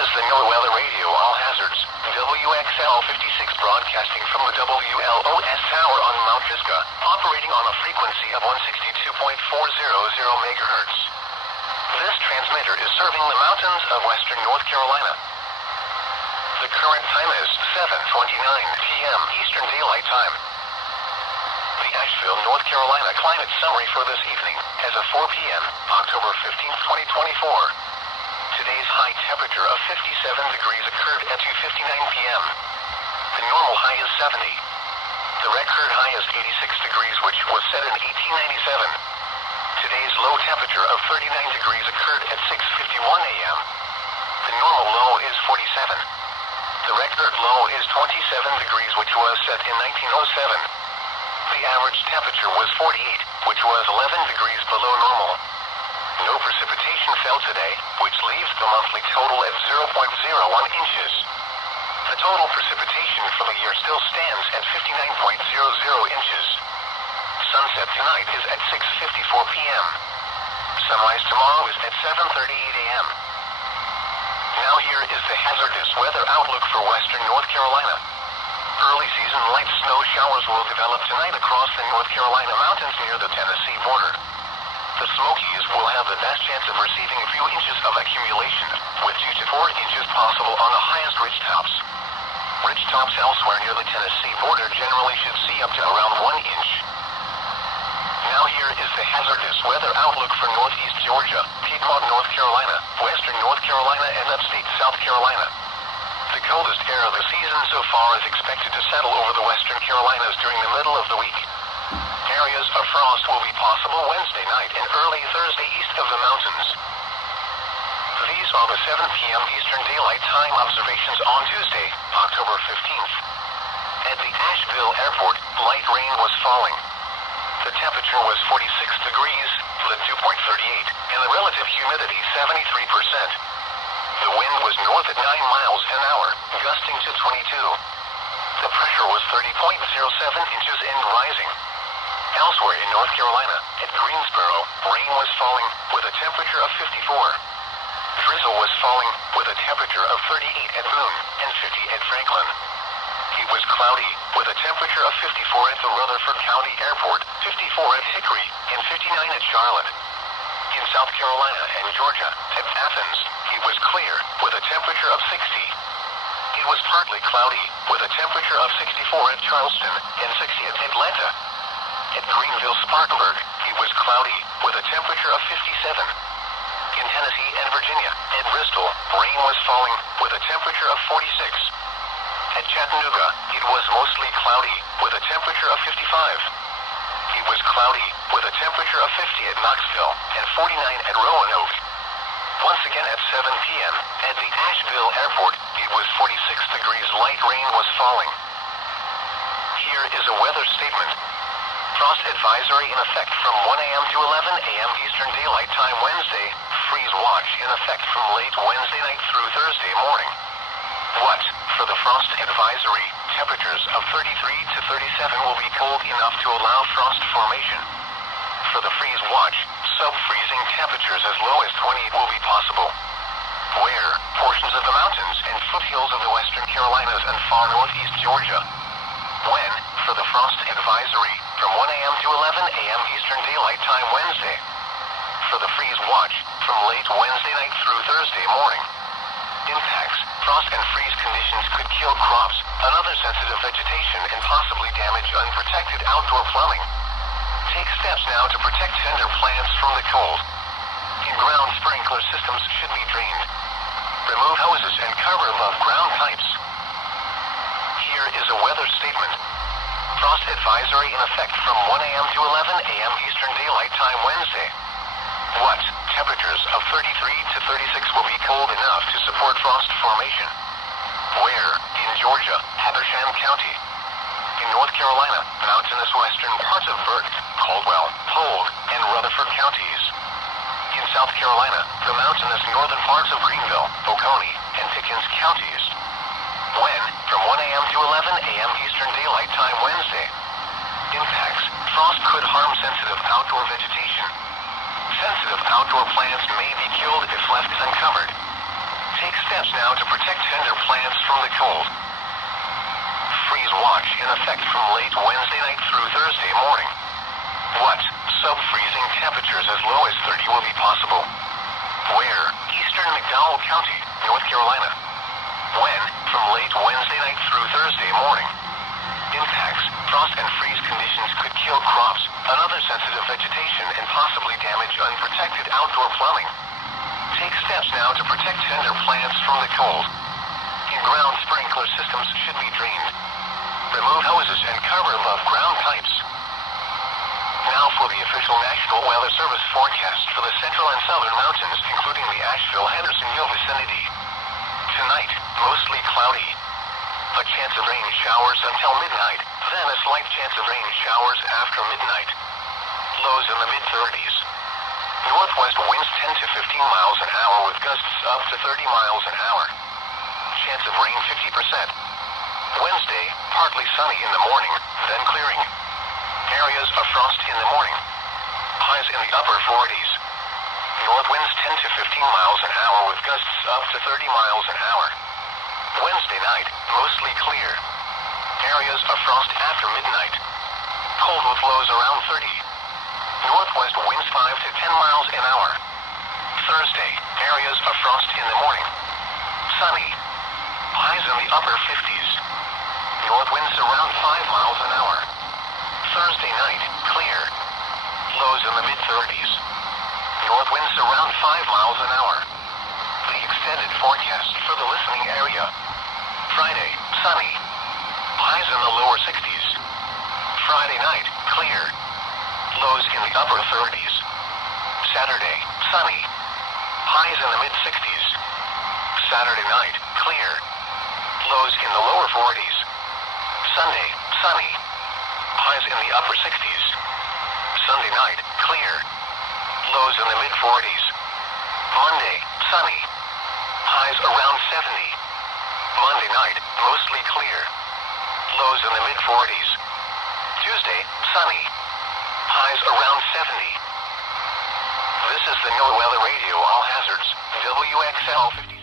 is the NOAA Weather Radio All Hazards, WXL 56 broadcasting from the WLOS Tower on Mount Pisgah, operating on a frequency of 162.400 MHz. This transmitter is serving the mountains of western North Carolina. The current time is 7:29 p.m. Eastern Daylight Time. The Asheville, North Carolina climate summary for this evening, as of 4 p.m., October 15, 2024. Today's high temperature of 57 degrees occurred at 2:59 p.m. The normal high is 70. The record high is 86 degrees, which was set in 1897. Today's low temperature of 39 degrees occurred at 6:51 a.m. The normal low is 47. The record low is 27 degrees, which was set in 1907. The average temperature was 48, which was 11 degrees below normal. No precipitation fell today, which leaves the monthly total at 0.01 inches. The total precipitation for the year still stands at 59.00 inches. Sunset tonight is at 6:54 p.m. Sunrise tomorrow is at 7:38 a.m. Now here is the hazardous weather outlook for western North Carolina. Early season light snow showers will develop tonight across the North Carolina mountains near the Tennessee border. The Smokies will have the best chance of receiving a few inches of accumulation, with 2 to 4 inches possible on the highest ridgetops. Ridgetops elsewhere near the Tennessee border generally should see up to around 1 inch. Now here is the hazardous weather outlook for northeast Georgia, Piedmont, North Carolina, western North Carolina, and upstate South Carolina. The coldest air of the season so far is expected to settle over the western Carolinas during the middle of the week. Areas of frost will be possible Wednesday night and early Thursday east of the mountains. These are the 7 p.m. Eastern Daylight Time observations on Tuesday, October 15th. At the Asheville Airport, light rain was falling. The temperature was 46 degrees, the dew point 38, and the relative humidity 73%. The wind was north at 9 miles an hour, gusting to 22. The pressure was 30.07 inches and rising. Elsewhere in North Carolina, at Greensboro, rain was falling with a temperature of 54. Drizzle was falling with a temperature of 38 at Boone and 50 at Franklin. It was cloudy with a temperature of 54 at the Rutherford County Airport, 54 at Hickory, and 59 at Charlotte. In South Carolina and Georgia, at Athens, it was clear with a temperature of 60. It was partly cloudy with a temperature of 64 at Charleston and 60 at Atlanta. At Greenville-Spartanburg, it was cloudy with a temperature of 57. In Tennessee and Virginia, at Bristol, rain was falling with a temperature of 46. At Chattanooga, it was mostly cloudy with a temperature of 55. It was cloudy with a temperature of 50 at Knoxville and 49 at Roanoke. Once again at 7 p.m., at the Asheville Airport, it was 46 degrees. Light rain was falling. Here is a weather statement. Frost advisory in effect from 1 a.m. to 11 a.m. Eastern Daylight Time Wednesday. Freeze watch in effect from late Wednesday night through Thursday morning. What? For the frost advisory, temperatures of 33 to 37 will be cold enough to allow frost formation. For the freeze watch, sub-freezing temperatures as low as 28 will be possible. Where? Portions of the mountains and foothills of the western Carolinas and far northeast Georgia. When? For the frost advisory, from 1 a.m. to 11 a.m. Eastern Daylight Time Wednesday. For the freeze watch, from late Wednesday night through Thursday morning. Impacts: frost and freeze conditions could kill crops, another sensitive vegetation, and possibly damage unprotected outdoor plumbing. Take steps now to protect tender plants from the cold. In-ground sprinkler systems should be drained. Remove hoses and cover above ground pipes. Here is a weather statement. Frost advisory in effect from 1 a.m. to 11 a.m. Eastern Daylight Time Wednesday. What? Temperatures of 33 to 36 will be cold enough to support frost formation. Where? In Georgia, Habersham County. In North Carolina, mountainous western parts of Burke, Caldwell, Polk, and Rutherford counties. In South Carolina, the mountainous northern parts of Greenville, Oconee, and Pickens counties. When? From 1 a.m. to 11 a.m. Eastern Daylight Time Wednesday. Impacts: frost could harm sensitive outdoor vegetation. Sensitive outdoor plants may be killed if left uncovered. Take Take steps now to protect tender plants from the cold. Freeze watch in effect from late Wednesday night through Thursday morning. What? Sub-freezing temperatures as low as 30 will be possible. Where? Eastern McDowell County, North Carolina. When? From late Wednesday night through Thursday morning. Impacts: frost and freeze conditions could kill crops, another sensitive vegetation, and possibly damage unprotected outdoor plumbing. Take steps now to protect tender plants from the cold. In-ground sprinkler systems should be drained. Remove hoses and cover above ground pipes. Now for the official National Weather Service forecast for the central and southern mountains, including the Asheville-Hendersonville vicinity. Tonight, mostly cloudy. A chance of rain showers until midnight, then a slight chance of rain showers after midnight. Lows in the mid-30s. Northwest winds 10 to 15 miles an hour with gusts up to 30 miles an hour. Chance of rain 50%. Wednesday, partly sunny in the morning, then clearing. Areas of frost in the morning. Highs in the upper 40s. North winds 10 to 15 miles an hour with gusts up to 30 miles an hour. Wednesday night, mostly clear. Areas of frost after midnight. Cold with lows around 30. Northwest winds 5 to 10 miles an hour. Thursday, areas of frost in the morning. Sunny. Highs in the upper 50s. North winds around 5 miles an hour. Thursday night, clear. Lows in the mid-30s. North winds around 5 miles an hour. The extended forecast for the listening area. Friday, sunny. Highs in the lower 60s. Friday night, clear. Lows in the upper 30s. Saturday, sunny. Highs in the mid-60s. Saturday night, clear. Lows in the lower 40s. Sunday, sunny. Highs in the upper 60s. Sunday night, clear. Lows in the mid-40s. Monday, sunny. Highs around 70. Monday night, mostly clear. Lows in the mid-40s. Tuesday, sunny. Highs around 70. This is the NOAA Weather Radio All Hazards, WXL 50.